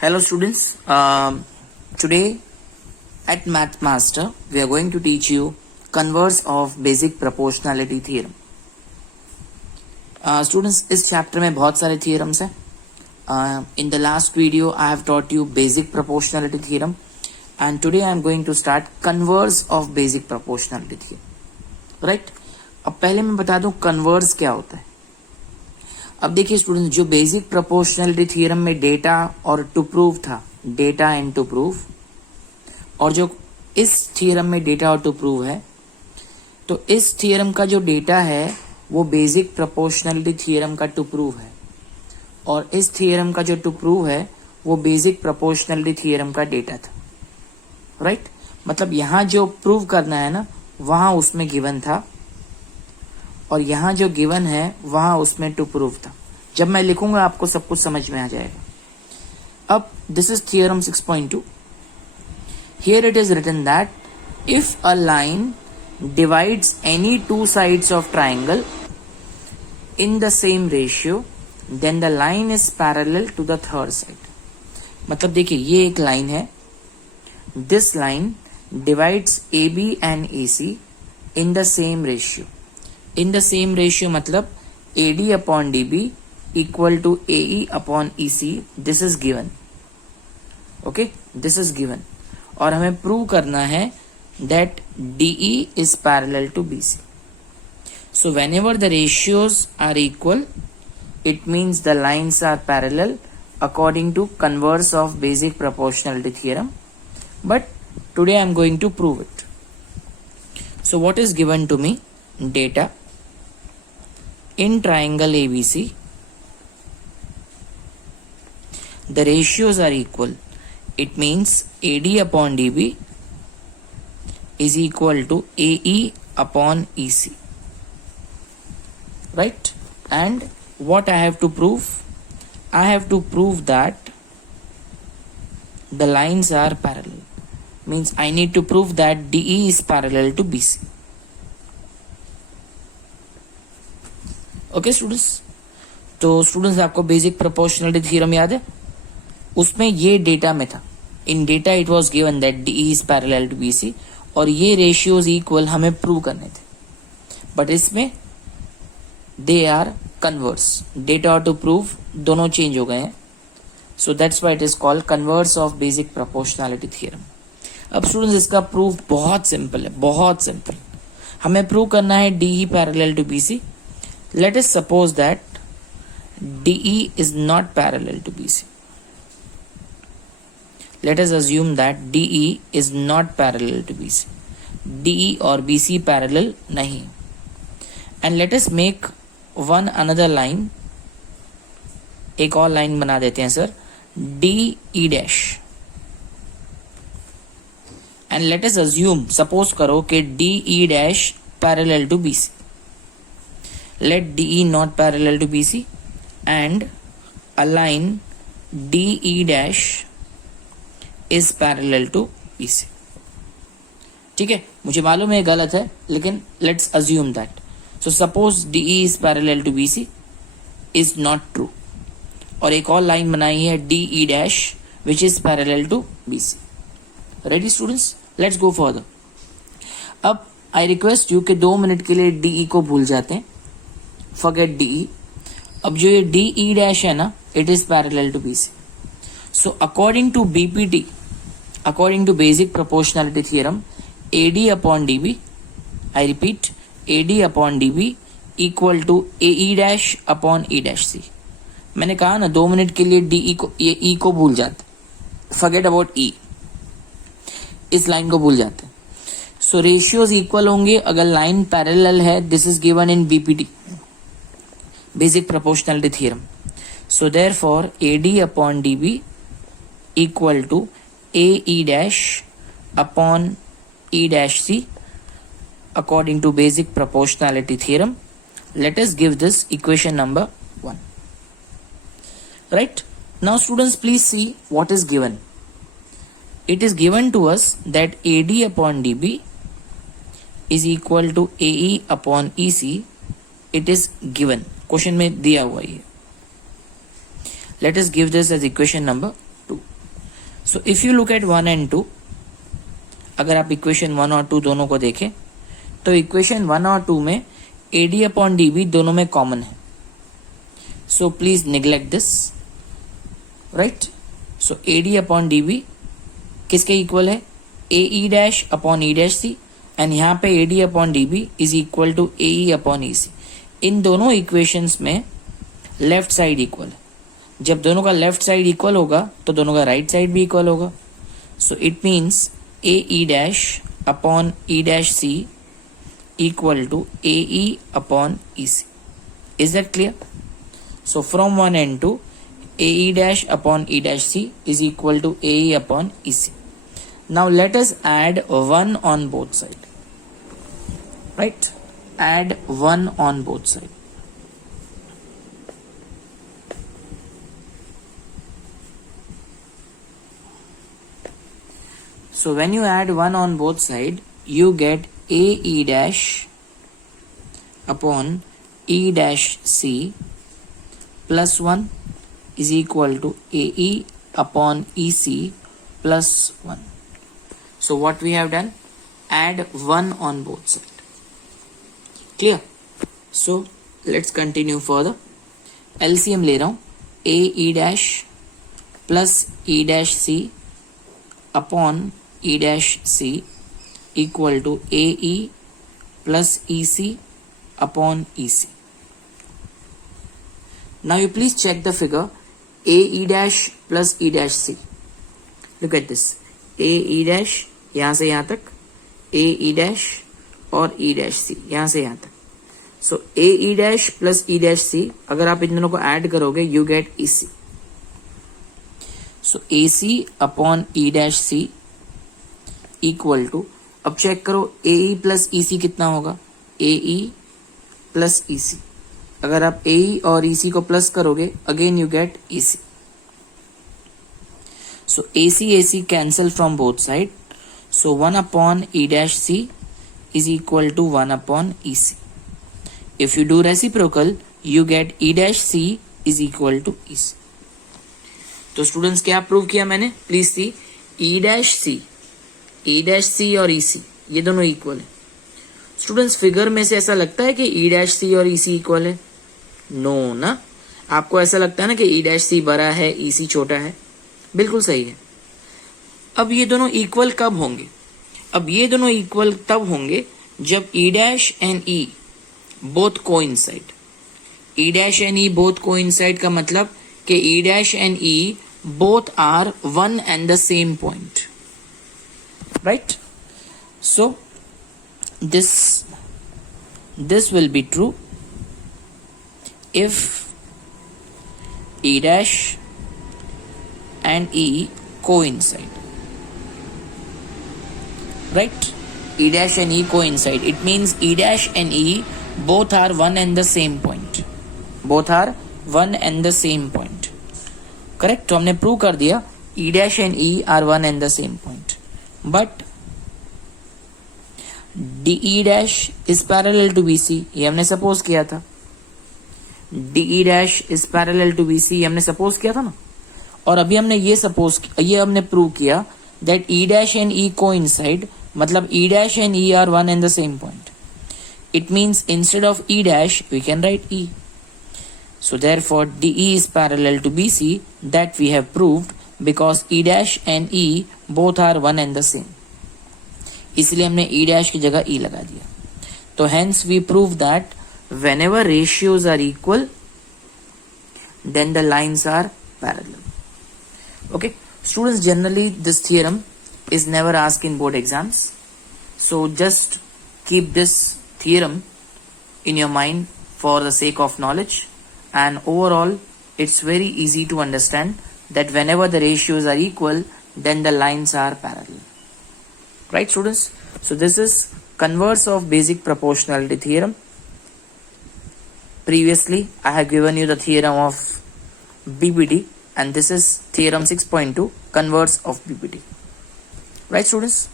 Hello students, today at Math Master we are going to teach you converse of basic proportionality theorem. Students, इस chapter में बहुत सारे theorems हैं. In the last video I have taught you basic proportionality theorem and today I am going to start converse of basic proportionality theorem. Right? अब पहले मैं बता दूं converse क्या होता है. अब देखिए स्टूडेंट, जो बेसिक प्रोपोर्शनलिटी थ्योरम में डेटा और टू प्रूव था, डेटा एंड टू प्रूव, और जो इस थ्योरम में डेटा और टू प्रूव है, तो इस थ्योरम का जो डेटा है वो बेसिक प्रोपोर्शनलिटी थ्योरम का टू प्रूव है, और इस थ्योरम का जो टू प्रूव है वो बेसिक प्रोपोर्शनलिटी थ्योरम का डेटा था. राइट? मतलब यहाँ जो प्रूव करना है ना, वहां उसमें गिवन था, और यहाँ जो गिवन है वहां उसमें टू प्रूव था. जब मैं लिखूंगा आपको सब कुछ समझ में आ जाएगा. अब this is theorem 6.2. Here it is written that if a line divides any two sides of triangle in the same ratio then the line is parallel to the third side. मतलब देखिए, ये एक लाइन है, this line divides A B and A C in the same ratio. In the same ratio मतलब AD upon DB equal to AE upon EC. This is given. Okay, this is given. और हमें prove करना है that DE is parallel to BC. So whenever the ratios are equal, it means the lines are parallel according to converse of basic proportionality theorem. But today I am going to prove it. So what is given to me? Data. In triangle ABC, the ratios are equal. It means AD upon DB is equal to AE upon EC. Right? And what I have to prove? I have to prove that the lines are parallel. Means I need to prove that DE is parallel to BC. Okay students, तो students आपको basic proportionality theorem याद है? उसमें ये data में था. In data it was given that DE is parallel to BC, और ये रेशियोज इक्वल हमें प्रूव करने थे. बट इसमें दे आर कन्वर्स. डेटा और टू प्रूव दोनों चेंज हो गए हैं. So that's why it is called converse of basic proportionality theorem. अब स्टूडेंट्स, इसका प्रूफ बहुत सिंपल है, बहुत सिंपल. हमें प्रूव करना है DE parallel to BC. Let us suppose that DE is not parallel to BC. Let us assume that DE is not parallel to BC. DE और BC parallel नहीं. And let us make one another line. एक और line बना देते हैं sir, DE dash. And let us assume, suppose करो कि DE dash parallel to BC. Let DE not parallel to BC and a line DE dash is parallel to BC. ठीक है, मुझे मालूम है गलत है, लेकिन let's assume that. So suppose DE is parallel to BC is not true. और एक और लाइन बनाई है DE dash which is parallel to BC. Ready students? Let's go further. अब I request you कि 2 मिनट के लिए DE को भूल जाते हैं. Forget DE. अब जो ये DE dash है ना, it is parallel to BC. So according to BPT, according to basic proportionality theorem, AD upon DB, I repeat, AD upon DB equal to AE dash upon E dash C. मैंने कहा ना 2 minute के लिए DE को, ये E को भूल जाते. Forget about E. इस लाइन को भूल जाते. So ratios equal होंगे अगर लाइन parallel है. This is given in BPT, basic proportionality theorem. So therefore AD upon DB equal to AE dash upon E dash C according to basic proportionality theorem. Let us give this equation number 1. Right? Now students, please see what is given. It is given to us that AD upon DB is equal to AE upon EC. It is given. Question में दिया हुआ है. Let us give this as equation number 2. So if you look at 1 and 2, अगर आप equation 1 और 2 दोनों को देखें तो इक्वेशन 1 और 2 में AD अपॉन DB दोनों में कॉमन है. So please neglect this, right. So AD upon DB किसके इक्वल है? AE dash upon E dash C, and यहाँ पे AD upon DB is equal to AE upon EC. इन दोनों इक्वेशंस में लेफ्ट साइड इक्वल है. जब दोनों का लेफ्ट साइड इक्वल होगा तो दोनों का राइट साइड भी इक्वल होगा. So it means AE dash upon E dash C equal to AE upon EC. Is that clear? So from 1 and 2, AE dash upon E dash C is equal to AE upon EC. Now let us add 1 on both sides. Right? Add 1 on both sides. So when you add 1 on both sides, you get AE dash upon E dash C plus 1 is equal to AE upon EC plus 1. So what we have done? Add 1 on both sides. Clear? So let's continue further. LCM ले रहा हूँ. AE dash plus E dash C upon E dash C equal to AE plus EC upon EC. Now you please check the figure. AE dash plus E dash C. Look at this. AE dash यहाँ से यहाँ तक, AE dash और E dash C यहाँ से यहाँ तक. So AE dash plus E dash C, अगर आप इन दोनों को ऐड करोगे you get EC. So AC upon E dash C equal to, अब चेक करो AE प्लस EC कितना होगा? AE plus EC. अगर आप AE और EC को प्लस करोगे again you get EC. So AC cancel from both side. So 1 upon E dash C is equal to 1 upon EC. If you do reciprocal, you get E dash C is equal to EC. तो students क्या prove किया मैंने? Please see. E dash C और EC ये दोनों equal है. Students figure में से ऐसा लगता है कि E डैश C और EC इक्वल है? नो ना. आपको ऐसा लगता है ना कि E डैश C बड़ा है, EC छोटा है. बिल्कुल सही है. अब ये दोनों इक्वल कब होंगे? अब ये दोनों इक्वल तब होंगे जब E dash and E both coincide. E dash and E both coincide का मतलब कि E dash and E both are one and the same point, right? So this will be true if E dash and E coincide, right? E dash and E coincide. It means E dash and E both are one and the same point. Both are one and the same point. Correct. तो हमने prove कर दिया E dash and E are one and the same point. But DE dash is parallel to BC, ये हमने suppose किया था. DE dash is parallel to BC, ये हमने सपोज किया था ना. और अभी हमने ये हमने प्रूव किया that E dash and E coincide, मतलब E dash and E are one and the same point. It means instead of E dash we can write E. So therefore DE is parallel to BC, that we have proved because E dash and E both are one and the same. इसलिए हमने E dash की जगह E लगा दिया. तो hence we prove that whenever ratios are equal, then the lines are parallel. Okay, students, generally this theorem is never asked in board exams. So just keep this theorem in your mind for the sake of knowledge. And overall it's very easy to understand that whenever the ratios are equal, then the lines are parallel, right students? So this is converse of basic proportionality theorem. Previously I have given you the theorem of BPD, and this is theorem 6.2, converse of BPD, right students?